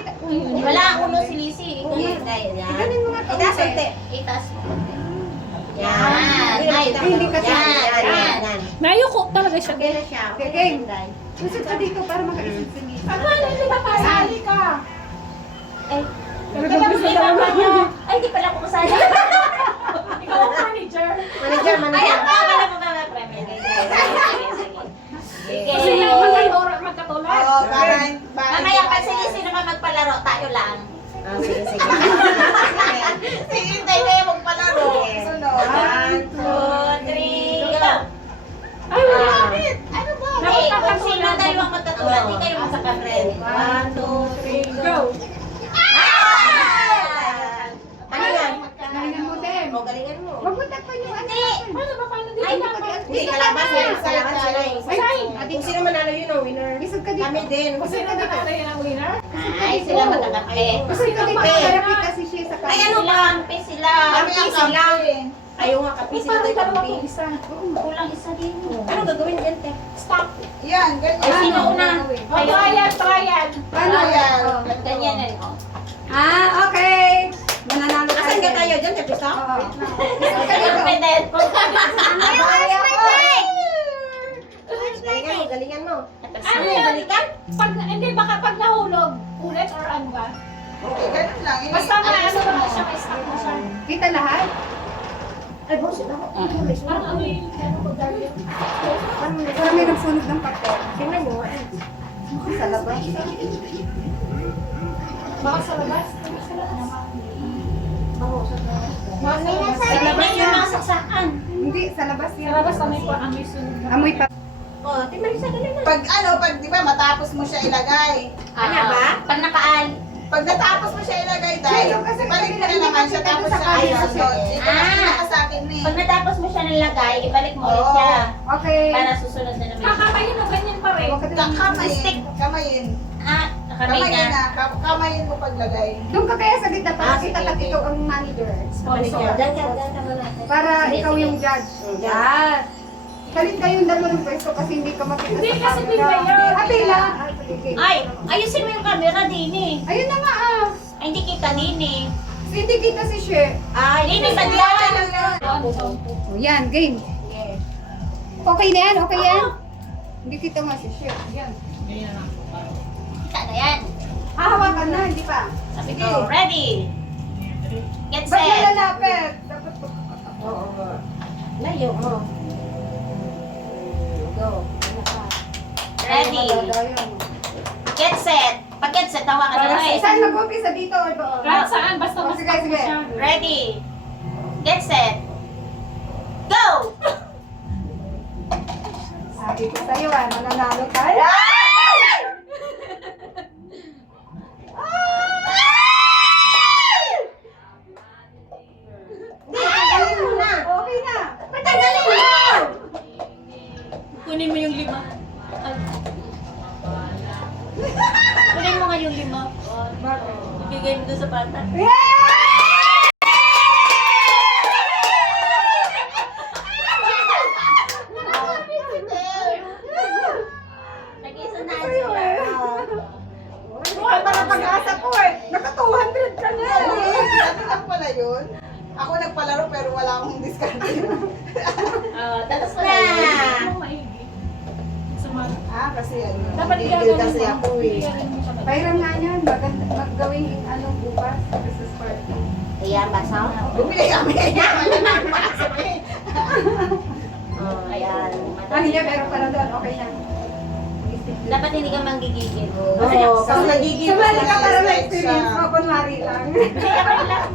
Wala ang ulo si Lizzy. Iganin mo nga ito. Itas mo. Yan. Hindi kasi. Yan. Nayuko talaga siya. Okay na siya. Okay, game. Usap ka dito para makaisip si Lisa. Ano, hindi ba pasali ka? Ay, ay, di pala ako kasali. Ikaw ang manager. Manager. Ay, ako pala mo ba premier? Sige. Kasi lang magkatulad. Oo, Mamaya pa sino naman magpalaro, tayo lang. Sige. Sige, tayo na yung magpalaro. Sunod. 1, 2, 3, go! Ay, wala. Ano ba? Okay, kung sino dalawang magkatulad, di kayo masaka-friend. 1, 2, 3, go! Ano yan? Galingan mo din. O, galingan mo. Wag mo takpan yung ano. Ano ba paano Ay, dito? hindi, kalaban sila. Kalaban sila. Kung sino manalo yun, winner. Isog ka dito. Kami din. Kasi na dito tayo ng winner? Ay, sila magkakape. Isog ka dito. Therapy kasi siya sa Ay, ano ba? Kampi sila. Kami ang sila. kampi. Ayaw nga, kapi sila Parang tayo dalawa kampi. kung isa. Kulang isa din. Ano gagawin dyan, te? Stop. Yan, ganyan. Ay, sino una? O, trial. Paano yan? Ganyan na rin. Okay. Mananalo tayo. Asan ka tayo dyan, te? Pisto? Oo. Independent. Ay, Galingan mo. Ano yan? Balikan? Hindi, baka pag nahulog, ulit or ano ba? Okay, ganun lang. Basta na, ano ba na siya, may stop mo siya. Kita lahat? Ay, boss, ito ako. Parang ano yung, ano ba dahil? Parang may nagsunog ng papel. Tingnan mo. Sa labas. Baka sa labas? Sa labas. May nasa labas yung mga saksakan. Hindi, sa labas Sa yan. labas, amoy pa, amoy sunog na. Amoy pa. Oh, tingnan sa galing na. Pag di ba, matapos mo siya ilagay. Ano ba? Pag nakaan. Pag natapos mo siya ilagay, dahil, Sino kasi balik mo na hindi naman kasi siya, tapos sa sa kanya ayos. siya. Ito na sa akin eh. Pag natapos mo siya nilagay, ibalik mo ulit Oo. siya. Okay. Para susunod na naman. Kakakayin na ganyan pa rin. Huwag ka doon. Kamayin. Kamayin. Ah, nakamay Kamayin na. na. Kamayin mo paglagay. Doon ka kaya sa gitna para Ah, kita sige, at sige. ikaw ang manager. Balik ka. Diyan ka muna. Para Sige, ikaw sige. yung judge. Yan. Yan. Kalit kayong dalawa ng pwesto kasi hindi ka makita Hindi, sa kasi camera. bigla yun. Ah, bigla. Ah, sige. Ay, ayusin mo yung camera din eh. Ayun na nga ah. Ay, hindi kita din eh. Hindi kita si She. Ay, hindi ba diyan? Oh, yan, game. Okay na yan, okay yan. Hindi kita nga si She. Yan. Kita na yan. Hahawakan na, hindi pa. Sabi ko, ready. Get Ba't set. nalalapit? Dapat Oo. Layo mo. Go. Ready. Get set. Pag get set, tawa ka na. Okay. Saan mag-umpisa dito or doon? Kahit saan, basta Oh, mas sige, stop mo sige. siya. Ready. Get set. Go! Sabi ko sa'yo ah, mananalo tayo. Tagalin mo na. Okay na. Patagalin mo! Kunin mo yung 5. Kunin mo nga yung 5. Ibigay mo doon sa bata. Nag-isa na Sa'yo sila. eh. Buhay pa ng pag-asa ko eh. Naka 200 ka na. Ano lang pala yun? Ako nagpalaro pero wala akong diskarte. Tapos na. Ano maigi? Sumama. Kasi ano, Dapat gigil kasi ako eh. Pairam nga niyan, maggawing ano bukas, Christmas party. Ayan, basa. Bumili kami. Oh, ayan. Ah, hindi, meron pala doon. Okay na. Dapat hindi ka manggigigil. Oo, kasi nagigil Sumali ka kasi para siya. ma-experience mo, kunwari lang. Kaya lang.